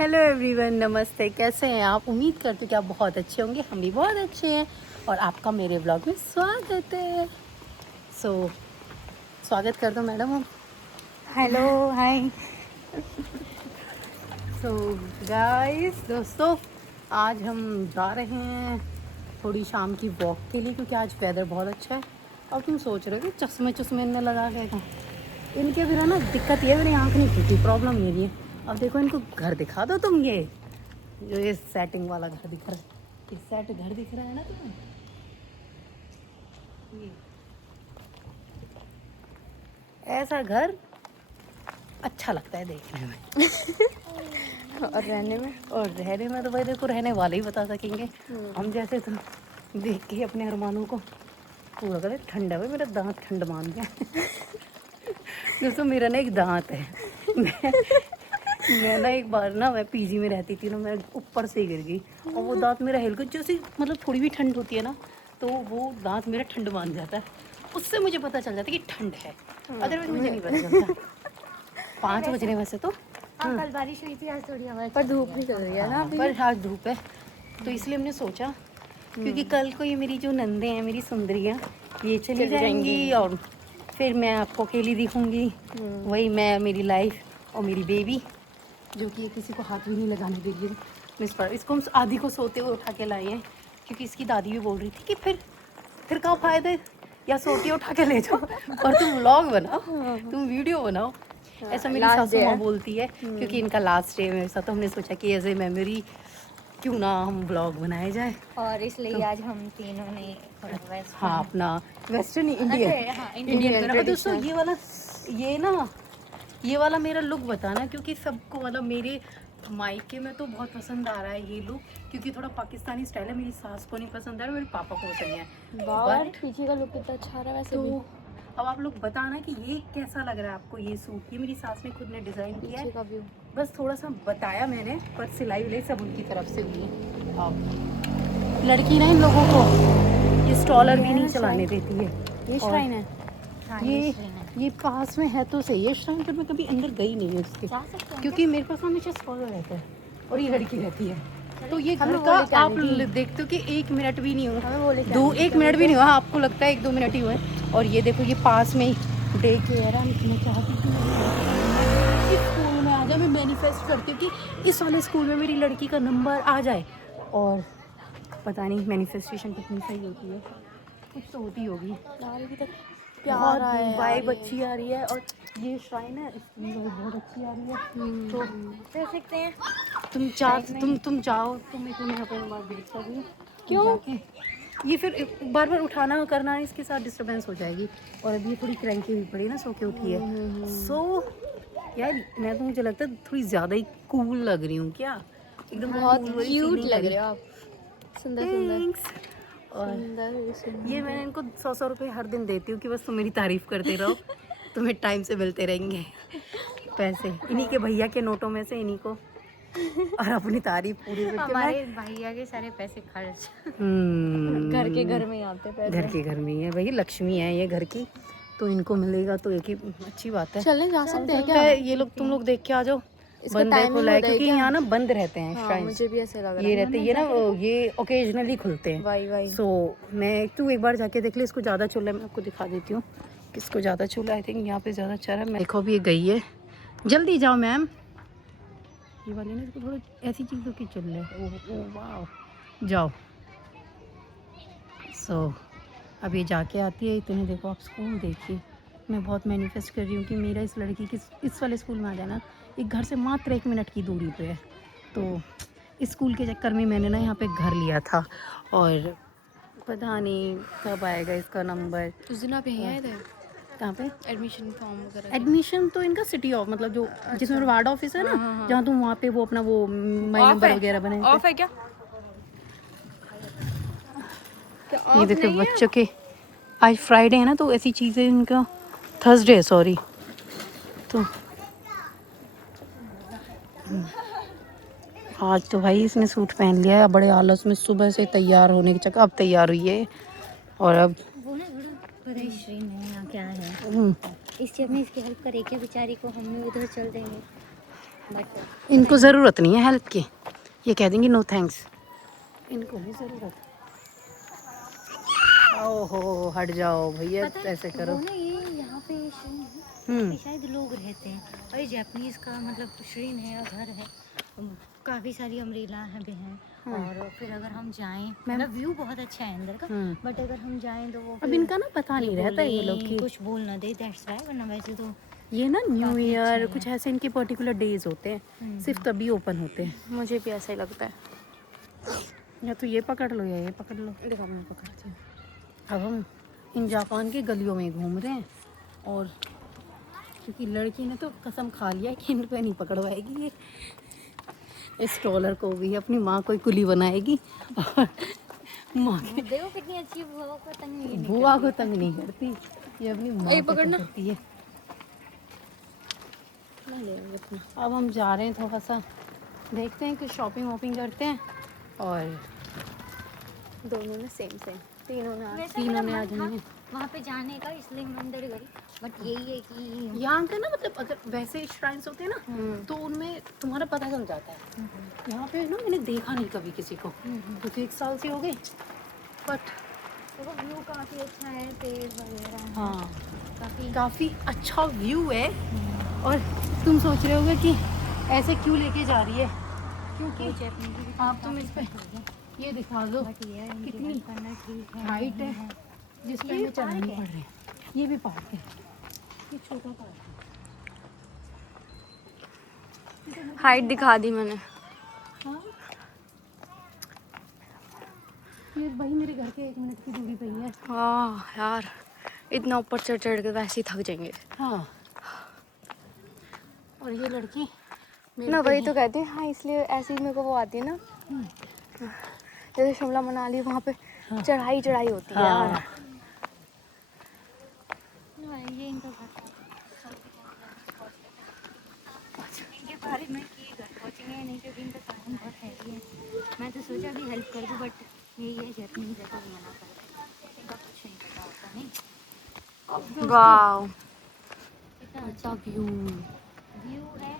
Hello everyone, नमस्ते। कैसे हैं आप? उम्मीद करती हूँ कि आप बहुत अच्छे होंगे। हम भी बहुत अच्छे हैं और आपका मेरे ब्लॉग में स्वागत है। स्वागत कर दो मैडम अब। Hello hi. गाइस, दोस्तों, आज हम जा रहे हैं थोड़ी शाम की वॉक के लिए क्योंकि आज वेदर बहुत अच्छा है। और तुम सोच रहे हो कि चश्मे चश्मे इनने लगा के इनके बिना ना दिक्कत ये, मेरी आँख नहीं खुलती। प्रॉब्लम ये नहीं है। अब देखो, इनको घर दिखा दो तुम। ये जो ये सेटिंग वाला घर दिख रहा है, ये सेट घर दिख रहा है ना तुम्हें? ये ऐसा घर अच्छा लगता है देखने में। और रहने में तो भाई देखो, रहने वाले ही बता सकेंगे। हम जैसे तो देख के अपने अरमानों को पूरा करे। ठंडा है, मेरा दांत ठंड मान गया। दोस्तों, मेरा ना एक दांत है। मैं ना एक बार ना, मैं पीजी में रहती थी ना, मैं ऊपर से ही गिर गई और वो दांत मेरा हिल गया। जैसे मतलब थोड़ी भी ठंड होती है ना, तो वो दांत मेरा ठंड मान जाता है। उससे मुझे पता चल जाता है कि ठंड है, अदरवाइज मुझे नहीं पता चलता। 5 बज रहे वैसे तो। कल बारिश हुई थी, आज थोड़ी हवा पर धूप निकल रही है ना अभी। पर आज धूप है, तो इसलिए हमने सोचा क्योंकि कल को ये मेरी जो नंदे हैं, मेरी सुंदरियाँ, ये चली जाएंगी और फिर मैं आपको अकेली दिखूंगी। वही मैं, मेरी लाइफ और मेरी बेबी, जो कि किसी को हाथ भी नहीं लगाने देगी। मिस पर इसको हम आधी को सोते हुए उठा के लाए हैं क्योंकि इसकी दादी भी बोल रही थी कि फिर क्या फ़ायदा, या सोती उठा के ले जाओ और तुम व्लॉग बनाओ, तुम वीडियो बनाओ। ऐसा मेरी सासू माँ बोलती है क्योंकि इनका लास्ट डे मेरे साथ। तो हमने सोचा कि एज ए मेमोरी क्यों ना हम ब्लॉग बनाए जाए, और इसलिए तो आज हम तीनों ने थोड़ा वेस्ट। हाँ, अपना वेस्टर्न इंडियन बना। दोस्तों, ये वाला मेरा लुक बताना, क्योंकि सबको मतलब मेरे मायके में तो बहुत पसंद आ रहा है ये लुक, क्योंकि थोड़ा पाकिस्तानी स्टाइल है। मेरी सास को नहीं पसंद आ रहा, मेरे पापा को पसंद है। बट पीछे का लुक कितना अच्छा आ रहा है वैसे भी। अब आप लोग बताना कि ये कैसा लग रहा है आपको। ये सूट ये मेरी सास ने खुद ने डिज़ाइन किया है। का व्यू बस थोड़ा सा बताया मैंने, पर सिलाई विलाई सब उनकी तरफ से हुई है। अब लड़की ना इन लोगों को ये स्टॉलर भी नहीं चलाने देती है। ये श्राइन है। हाँ, ये पास में है तो सही है श्राइन, पर मैं कभी अंदर गई नहीं हूँ इसके, क्योंकि मेरे पास हमेशा स्टॉलर रहता है और ये लड़की रहती है। तो ये घर का आप देखते हो कि 1 मिनट भी नहीं हुआ, 1 मिनट भी नहीं हुआ। आपको लगता है 1-2 मिनट ही हुए। और ये देखो, ये पास में ही डे केयर है। मैं चाहती हूँ इस स्कूल में आ जाए। मैं मैनिफेस्ट करती हूँ कि इस वाले स्कूल में मेरी लड़की का नंबर आ जाए। और पता नहीं मैनिफेस्टेशन कितनी सही होती है, कुछ तो होती होगी। बहुत वाइब अच्छी आ रही है और ये श्राइन है, इसकी बहुत अच्छी आ रही है। तो देख सकते हैं। तुम जाओ, तुम एक यहाँ पे देख सकती हो क्यों जाके। ये फिर बार बार उठाना करना, इसके साथ डिस्टरबेंस हो जाएगी। और अभी थोड़ी क्रैंकी हुई पड़ी ना, सो के उठी है। यार, मैं तो, मुझे लगता है थोड़ी ज़्यादा ही कूल लग रही हूँ क्या? एकदम बहुत cool वाली क्यूट feeling लग आ रहे हो आप। सुंदर और ये मैंने इनको 100 रुपये हर दिन देती हूँ कि बस तुम मेरी तारीफ करते रहो। तुम्हें टाइम से मिलते रहेंगे पैसे, इन्हीं के भैया के नोटों में से, इन्हीं को। और अपनी तारीफ पूरी करके हमारे भैया के सारे पैसे खर्च घर के घर में आते पैसे। घर के घर में ही है भाई, लक्ष्मी है ये घर की, तो इनको मिलेगा तो एक ही अच्छी बात है। चलने जा सकते हैं क्या? ये लोग, तुम लोग देख के आ जाओ। बंद खुला है क्योंकि यहाँ ना बंद रहते हैं श्राइन। मुझे भी ऐसे लग रहा ये रहते, ये ना ये ओकेजनली खुलते हैं। वाई सो मैं तू एक बार जाके देख ले। इसको ज़्यादा चूल्हा, मैं आपको दिखा देती हूँ किसको ज़्यादा चूल्हा। आई थिंक यहाँ पे ज़्यादा चल रहा है। देखो अभी ये गई है, जल्दी जाओ मैम। ये वाली ना, इसको थोड़ा ऐसी चीज़ों की चल रहा है। ओह वाह, जाओ। अब ये जाके आती है। इतने देखो आप स्कूल देखिए। मैं बहुत मैनिफेस्ट कर रही हूँ कि मेरा इस लड़की की इस वाले स्कूल में आ जाना। एक घर से मात्र 1 मिनट की दूरी पे है। तो इस स्कूल के चक्कर में मैंने ना यहाँ पे घर लिया था और पता नहीं कब आएगा इसका नंबर। उस दिन आप यहीं आए थे? कहाँ पे? एडमिशन फॉर्म वगैरह। एडमिशन तो इनका सिटी ऑफ, मतलब जो जिसमें वार्ड ऑफिस है ना, जहाँ तुम वहाँ पे वो अपना वो माई नंबर वगैरह बने। ऑफ है क्या? ये देखो बच्चों के, आज फ्राइडे है ना, तो ऐसी चीज़ें इनका, थर्सडे है सॉरी। तो आज तो भाई इसने सूट पहन लिया है बड़े आलस में, सुबह से तैयार होने के चक्कर। अब तैयार हुई है और अब वो ना बड़ा परेशान है क्या है। इस चीज़ में इसकी हेल्प करे क्या बेचारी को, हम उधर चल देंगे। बट इनको ज़रूरत नहीं है हेल्प की, ये कह देंगे नो थैंक्स, इनको नहीं ज़रूरत। ओहो हट जाओ भैया, ऐसे करो। वो ना ये यहाँ पे श्रीन है, हम्म। पे शायद लोग रहते हैं, और ये जापानीज का मतलब श्रीन है और घर है, काफ़ी सारी अम्ब्रेला है भी हैं। और फिर अगर हम जाएं, मतलब व्यू बहुत अच्छा है अंदर का, बट अगर हम जाएं तो वो अब इनका ना पता नहीं रहता ये लोग की, कुछ बोल ना दे, दैट्स व्हाई, वरना वैसे तो ये ना न्यू काफ़ी ईयर अच्छे कुछ हैं। ऐसे इनके पर्टिकुलर डेज होते हैं, सिर्फ तभी ओपन होते हैं। मुझे भी ऐसा ही लगता है। या तो ये पकड़ लो या ये पकड़ लो। देखो मैं पकड़ती हूँ। अब हम इन जापान की गलियों में घूम रहे हैं, और क्योंकि लड़की ने तो कसम खा लिया कि इन पे नहीं पकड़वाएगी ये, इस ट्रॉलर को भी अपनी माँ को ही कुली बनाएगी, और माँ के देखो कितनी अच्छी बुआ को तंग नहीं बुआ को तंग नहीं करती, ये अपनी माँ को तंग करती है। अब हम जा रहे हैं, थोड़ा सा देखते हैं, कुछ शॉपिंग वॉपिंग करते हैं, और दोनों ने सेम तीनों तीनों ने आज हमने वहाँ पे जाने का, इसलिए हम अंदर गए, बट यही है कि यहाँ का ना, मतलब अगर वैसे श्राइन्स होते हैं ना तो उनमें तुम्हारा पता चल जाता है। यहाँ पे ना मैंने देखा नहीं कभी किसी को, क्योंकि 1 साल से हो गई, बट देखो व्यू काफ़ी अच्छा है, पेड़ वगैरह हाँ काफ़ी काफ़ी अच्छा व्यू है। और तुम सोच रहे होगे कि ऐसे क्यों लेके जा रही है, क्योंकि आप तुम इस पे ये दिखा दो कितनी करना ठीक है, हाइट है जिस पे हमें चढ़ानी पड़ रही है। ये भी पार्क है, ये छोटा पार्क है। हाइट दिखा दी मैंने। हाँ ये भाई मेरे घर के 1 मिनट की दूरी पे ही है। हाँ यार, इतना ऊपर चढ़ चढ़ के वैसे ही थक जाएंगे। हाँ और ये लड़की ना वही तो कहती है, हाँ इसलिए ऐसी मेरे को वो आती है ना, जैसे शिमला मनाली वहाँ पे चढ़ाई चढ़ाई होती है यार। ये इनका घर इनके बारे में कि घर पहुँचेंगे नहीं, क्योंकि इनका काम बहुत हैवी है। मैं तो सोचा अभी हेल्प कर दूँ, बट यही है जैपनीज है तो मना कर, इनका कुछ नहीं पता होता नहीं। वाओ कितना अच्छा व्यू। व्यू है।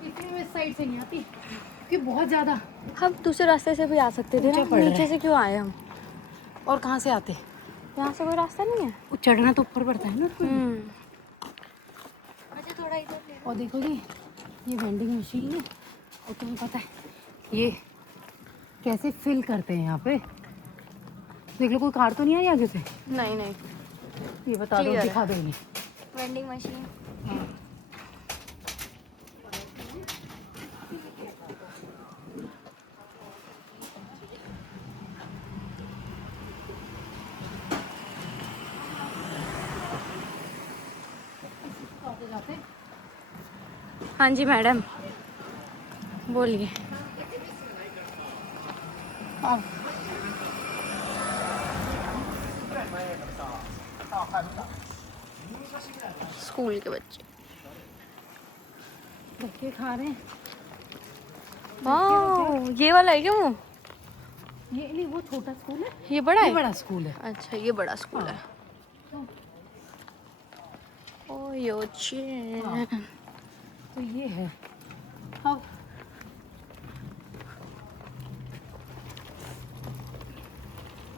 इसलिए मैं इस साइड से नहीं आती, क्योंकि बहुत ज़्यादा हम दूसरे रास्ते से भी आ सकते थे ऊंचा ना, पड़ रहा नीचे है। से क्यों आए हम? और कहाँ से आते, यहाँ से कोई रास्ता नहीं है। वो चढ़ना तो ऊपर पड़ता है ना। अच्छा थोड़ा इधर। और देखो जी ये वेंडिंग मशीन है, और तुम्हें पता है ये कैसे फिल करते हैं यहाँ पे, देख लो कोई कार तो नहीं आई आगे से। नहीं नहीं, ये बता दो, दिखा दो इन्हें। Vending machine. हाँ जी मैडम बोलिए। स्कूल के बच्चे धक्के खा रहे हैं। वाह, ये वाला है क्या वो? ये नहीं, वो छोटा स्कूल है, ये बड़ा ये है? बड़ा स्कूल है। अच्छा ये बड़ा स्कूल है। ओ योचे। तो ये है। अब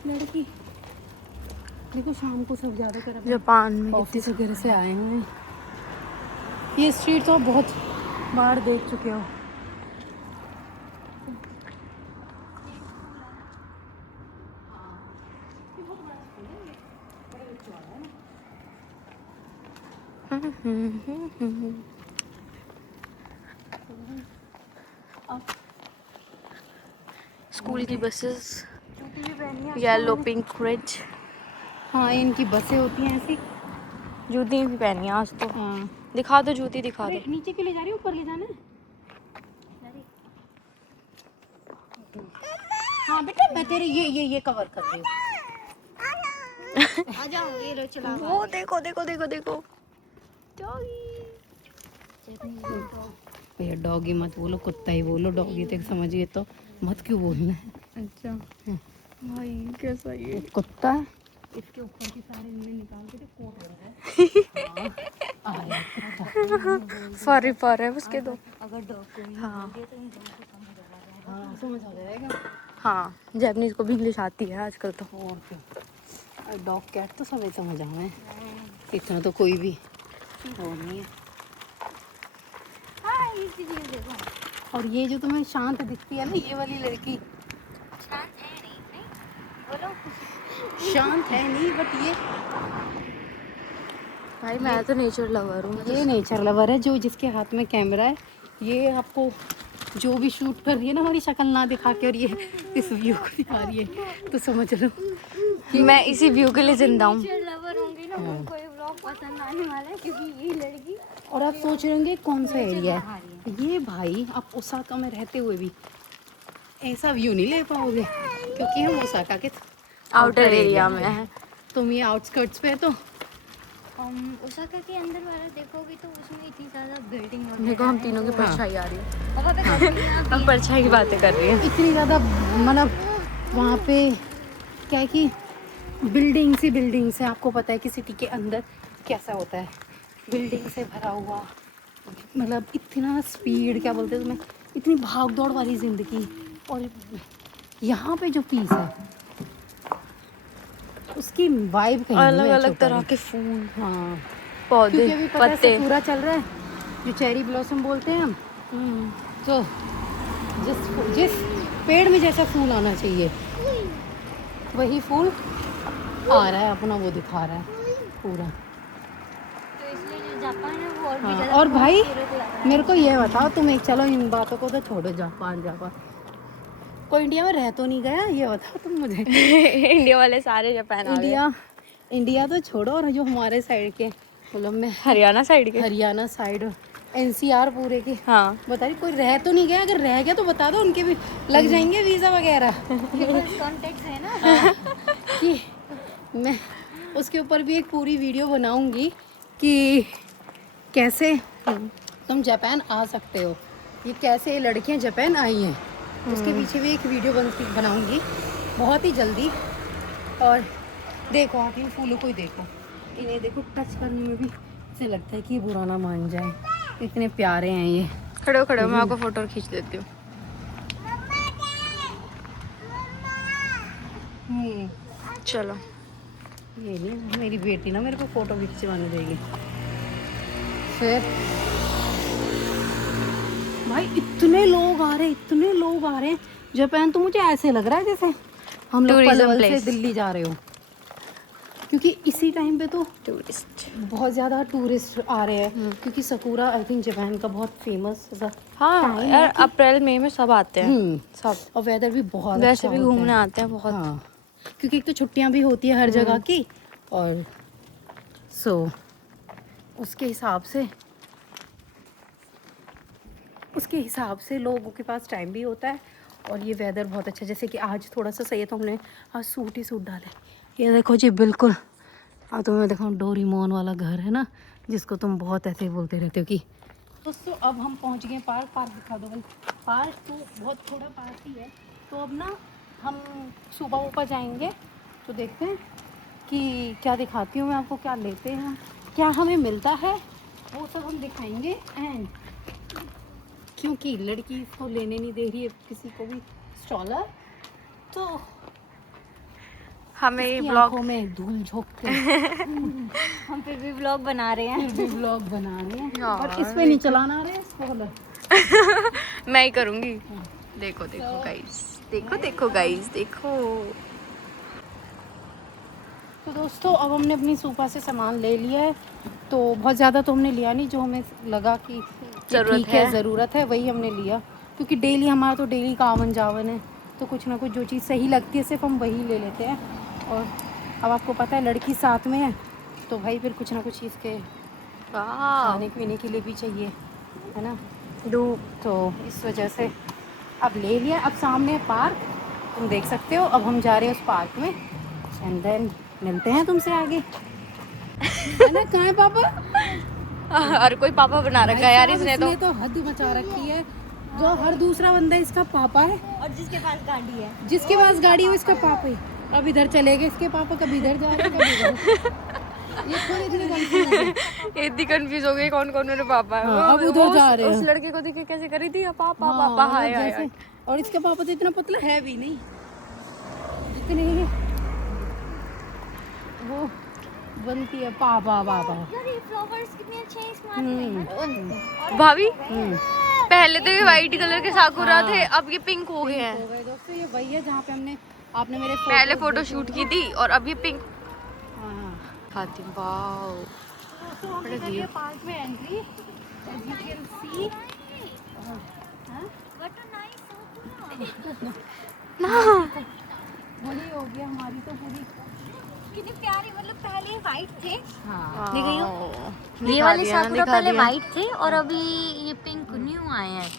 लड़की देखो शाम को सब ज़्यादा कर जापान में ऑफिस वगैरह से आए हुए हैं। ये स्ट्रीट तो बहुत बार देख चुके हो। स्कूल की बसेस, येलो पिंक रेड। हाँ इनकी बसें होती हैं ऐसी। जूती भी पहनी है आज तो। हाँ दिखा दो जूती, दिखा दो। नीचे क्यों ले जा रही हो, ऊपर ले जाना है। हाँ बेटा मैं तेरे ये कवर कर रही हूँ। आ जाओ, ये लो चला। वो देखो देखो देखो देखो भैया डॉगी मत बोलो, कुत्ता ही बोलो, डॉगी तक समझिए तो मत क्यों बोलना है। अच्छा भाई कैसा ये कुत्ता है, इसके ऊपर की सारे इनने निकाल के कोट रखा है। फर पर है उसके दो। अगर डॉग को हाँ तो इन दोनों को समझ आ जाएगा। हाँ, जैपनीज को भी इंग्लिश आती है आजकल तो। और क्या, डॉग कैट तो समझ आवे, इतना तो कोई भी वो नहीं है। हाँ इसी चीज़ देखो। और ये जो तुम्हें शांत दिखती है ना, ये वाली लड़की शांत है नहीं बोलो। शांत है नहीं, बट ये भाई मैं तो नेचर लवर हूँ। ये नेचर लवर है, जो जिसके हाथ में कैमरा है। ये आपको जो भी शूट कर रही है ना हमारी शक्ल ना दिखा के, और ये इस व्यू को दिखा रही है, तो समझ लो कि मैं इसी व्यू के लिए जिंदा हूँ। हाँ। लवर होंगे ना, उनको ये व्लॉग पसंद आने वाला है, क्योंकि ये लड़की और आप सोच रहे होंगे कौन सा एरिया है ये। भाई आप ओसाका में रहते हुए भी ऐसा व्यू नहीं ले पाओगे, क्योंकि हम ओसाका के आउटर एरिया में है। तुम ये आउटस्कर्ट्स पे, तो ओसाका के अंदर वाला देखोगे तो उसमें इतनी ज़्यादा बिल्डिंग देखो हम तीनों की परछाई आ रही है, हम परछाई की बातें कर रही हैं। इतनी ज़्यादा, मतलब वहाँ पे क्या है कि बिल्डिंग्स है। आपको पता है कि सिटी के अंदर कैसा होता है, बिल्डिंग से भरा हुआ, मतलब इतना स्पीड, क्या बोलते हैं तुम्हें, इतनी भाग दौड़ वाली ज़िंदगी। और यहाँ पे जो पीस है उसकी वाइब कहीं अलग नहीं अलग मैच तरह हो के फूल, हाँ, पौधे, क्योंकि अभी पता है पत्ते। पूरा चल रहा है, जो चेरी ब्लॉसम बोलते हैं हम। तो जिस पेड़ में जैसा फूल आना चाहिए वही फूल आ रहा है अपना, वो दिखा रहा है पूरा। तो इसलिए जो जापान है वो और भी हाँ, ज़्यादा और भाई खूबसूरत लग रहा है। मेरे को ये बताओ तुम, एक चलो इन बातों को तो छोड़ो, जापान कोई इंडिया में रह तो नहीं गया, ये बताओ तुम मुझे। इंडिया वाले सारे जापान आ गए। इंडिया तो छोड़ो, और जो हमारे साइड के, मतलब मैं हरियाणा साइड के। हरियाणा साइड, एनसीआर पूरे के, हाँ बता रही कोई रह तो नहीं गया। अगर रह गया तो बता दो, उनके भी लग जाएंगे वीज़ा वगैरह। कॉन्टेक्ट है ना। कि मैं उसके ऊपर भी एक पूरी वीडियो बनाऊंगी कि कैसे तुम जापान आ सकते हो, ये कैसे लड़कियां जापान आई हैं, उसके पीछे भी एक वीडियो बनाऊंगी बहुत ही जल्दी। और देखो आप इन फूलों को ही देखो, इन्हें देखो, टच करने में भी ऐसे लगता है कि ये बुरा ना मान जाए, इतने प्यारे हैं ये। खड़े हो मैं आपको फोटो खींच देती हूँ। चलो, ये नहीं, मेरी बेटी ना मेरे को फोटो खिंचवाने देगी फिर। भाई इतने लोग आ रहे हैं जापान, तो मुझे ऐसे लग रहा है जैसे हम लोग Tourism पलवल से place। दिल्ली जा रहे हो, क्योंकि इसी टाइम पे तो टूरिस्ट। बहुत ज़्यादा टूरिस्ट आ रहे हैं, क्योंकि सकुरा आई थिंक जापान का बहुत फेमस। हाँ यार, अप्रैल मई में सब आते हैं सब, और वेदर भी बहुत वैसे अच्छा भी होता घूमने है। आते हैं बहुत। हाँ, क्योंकि एक तो छुट्टियां भी होती है हर जगह की, और उसके हिसाब से लोगों के पास टाइम भी होता है। और ये वेदर बहुत अच्छा, जैसे कि आज थोड़ा सा सही है तो हमने आज सूट ही सूट डाले। ये देखो जी, बिल्कुल हाँ, तुम्हें देखो डोरीमोन वाला घर है ना, जिसको तुम बहुत ऐसे बोलते रहते हो कि। दोस्तों अब हम पहुंच गए पार्क दिखा दो भाई। पार्क तो बहुत थोड़ा पार्क ही है, तो अब ना हम सुबह ऊपर जाएंगे, तो देखते हैं कि क्या दिखाती हूँ मैं आपको, क्या लेते हैं, क्या हमें मिलता है, वो सब हम दिखाएंगे। एंड क्योंकि लड़की इसको लेने नहीं दे रही है किसी को भी स्टॉलर, तो हमें इसकी ब्लॉग आंखों में धूल झोंकते हम फिर भी ब्लॉग बना रहे हैं। फिर भी ब्लॉग बना रहे हैं, हाँ, और इस पे नहीं चलाना रहे इसको। मैं ही करूँगी। देखो गाइस, देखो गाइस, देखो। तो दोस्तों अब हमने अपनी सुपा से सामान ले लिया है, तो बहुत ज़्यादा तो हमने लिया नहीं, जो हमें लगा कि ठीक है ज़रूरत है वही हमने लिया, क्योंकि डेली हमारा तो डेली का आवन जावन है, तो कुछ ना कुछ जो चीज़ सही लगती है सिर्फ हम वही ले लेते हैं। और अब आपको पता है लड़की साथ में है, तो भाई फिर कुछ ना कुछ चीज़ के खाने पीने के लिए भी चाहिए, है ना। तो इस वजह से अब ले लिया। अब सामने पार्क तुम देख सकते हो, अब हम जा रहे हैं उस पार्क में, एंड देन मिलते हैं तुमसे आगे। है ना, कहाँ है पापा? और कोई पापा बना रखा है यार इसने तो। हद ही मचा रखी है। जो हर दूसरा बंदा इसका पापा है, और जिसके पास गाड़ी है, जिसके पास गाड़ी हो इसका पापा ही। अब इधर चले गए इसके पापा, कभी इधर जा रहे कभी इधर। ये खुद इतने confused है। इतनी कंफ्यूज हो गई कौन कौन मेरे पापा है। हाँ, अब उधर जा रहे हैं। उस लड़के को देख के कैसे करी थी पापा हाँ, पापा हाय मतलब हाय जैसे, और इसका पापा तो इतना पतला है भी नहीं, जितने वो बनती है पापा पापा। यार ये फ्लावर्स कितने अच्छे हैं इस मार्केट में। भाभी हम्म। पहले तो ये वाइट कलर के साकुरा हाँ। थे, अब ये पिंक हो गए हैं। हो गए दोस्तों, ये वही है जहाँ पे आपने मेरे पहले फोटो शूट की थी और अब ये पिंक हाँ। खाती। वाओ तो हम कर लिए पार्क में entry, as you can see। What a nice sakura। वही हो गया हमारी तो पूरी। कितनी प्यारी, मतलब पहले वाइट थे, हाँ। दिख रही हो? दिखा ये वाले दिया ना, साकुरा दिखा पहले दिया। वाइट थे और अभी ये पिंक न्यू आए हैं।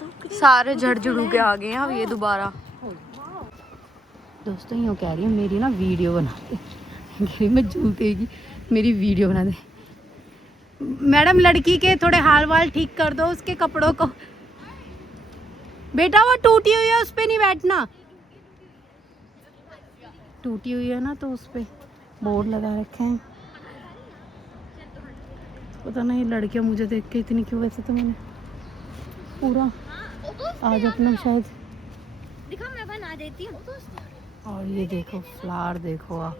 तो सारे झड़ झुड़ू के आ गए हैं अब ये दोबारा। दोस्तों यूँ कह रही है मेरी ना वीडियो बना दे, कह रही मैं झूठेगी मेरी वीडियो बना दे। मैडम लड़की के थोड़े हाल वाल ठीक कर दो, उसके कपड़ों को। बेटा वो टूटी हुई है, उस पे नहीं बैठना। टूटी हुई है ना तो उस पे बोर्ड लगा रखे हैं। पता नहीं लड़कियां मुझे देख के इतनी क्यों, वैसे तो मैंने पूरा आज अपना शायद। दिखा, मैं बना देती हूँ। और ये देखो फ्लावर देखो आप,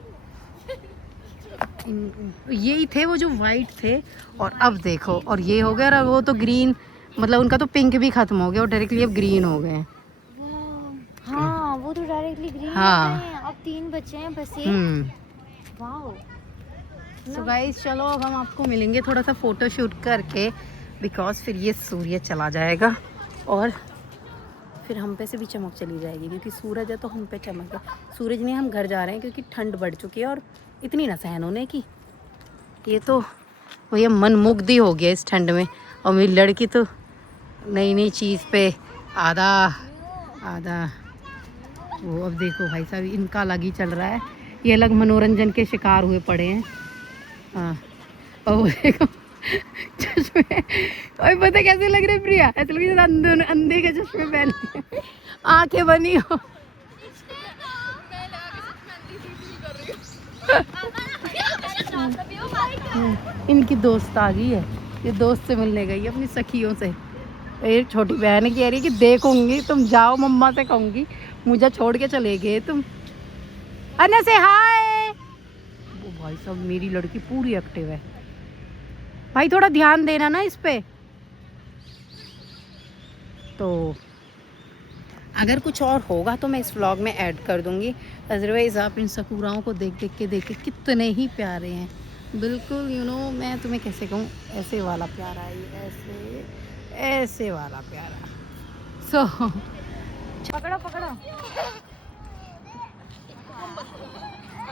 यही थे वो जो वाइट थे, और अब देखो और ये हो गया, और वो तो ग्रीन, मतलब उनका तो पिंक भी खत्म हो गया और डायरेक्टली अब ग्रीन हो गए हैं। हाँ वो तो डायरेक्टली ग्रीन हाँ। हो गए हैं। अब 3 बचे हैं बस एक। वाओ। सो गाइस चलो अब हम आपको मिलेंगे थोड़ा सा फोटो शूट करके, बिकॉज फिर ये सूर्य चला जाएगा और फिर हम पे से भी चमक चली जाएगी, क्योंकि सूरज है तो हम पे चमक है। सूरज नहीं, हम घर जा रहे हैं क्योंकि ठंड बढ़ चुकी है और इतनी ना सहन होने की। ये तो भैया मन मुग्ध हो गया इस ठंड में, और मेरी लड़की तो नई नई चीज़ पे आधा आधा वो। अब देखो भाई साहब इनका अलग ही चल रहा है, ये अलग मनोरंजन के शिकार हुए पड़े हैं। हाँ और वो देखो चश्मे, और पता कैसे लग रहे प्रिया, ऐसे लग रहा है अंधे के चश्मे पहन लिए, आंखें बनी हो। इनकी दोस्त आ गई है, ये दोस्त से मिलने गई है अपनी सखियों से। ये छोटी बहन कह रही है कि देखूंगी, तुम जाओ मम्मा से कहूंगी, मुझे छोड़ के चले गए तुम। अन्ना से हाय। वो भाई साहब मेरी लड़की पूरी एक्टिव है, भाई थोड़ा ध्यान देना ना इस पे। तो अगर कुछ और होगा तो मैं इस व्लॉग में ऐड कर दूंगी, अदरवाइज़ आप इन सकुराओं को देख देख के कितने ही प्यारे हैं, बिल्कुल यू नो मैं तुम्हें कैसे कहूँ, ऐसे वाला प्यारा है, ऐसे ऐसे वाला प्यारा। सो पकड़ो पकड़ो,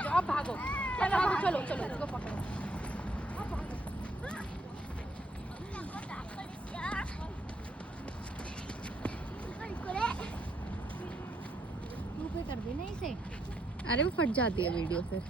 आप भागो, चलो चलो इसको पकड़ो। कर देना इसे। अरे वो फट जाती है वीडियो फिर।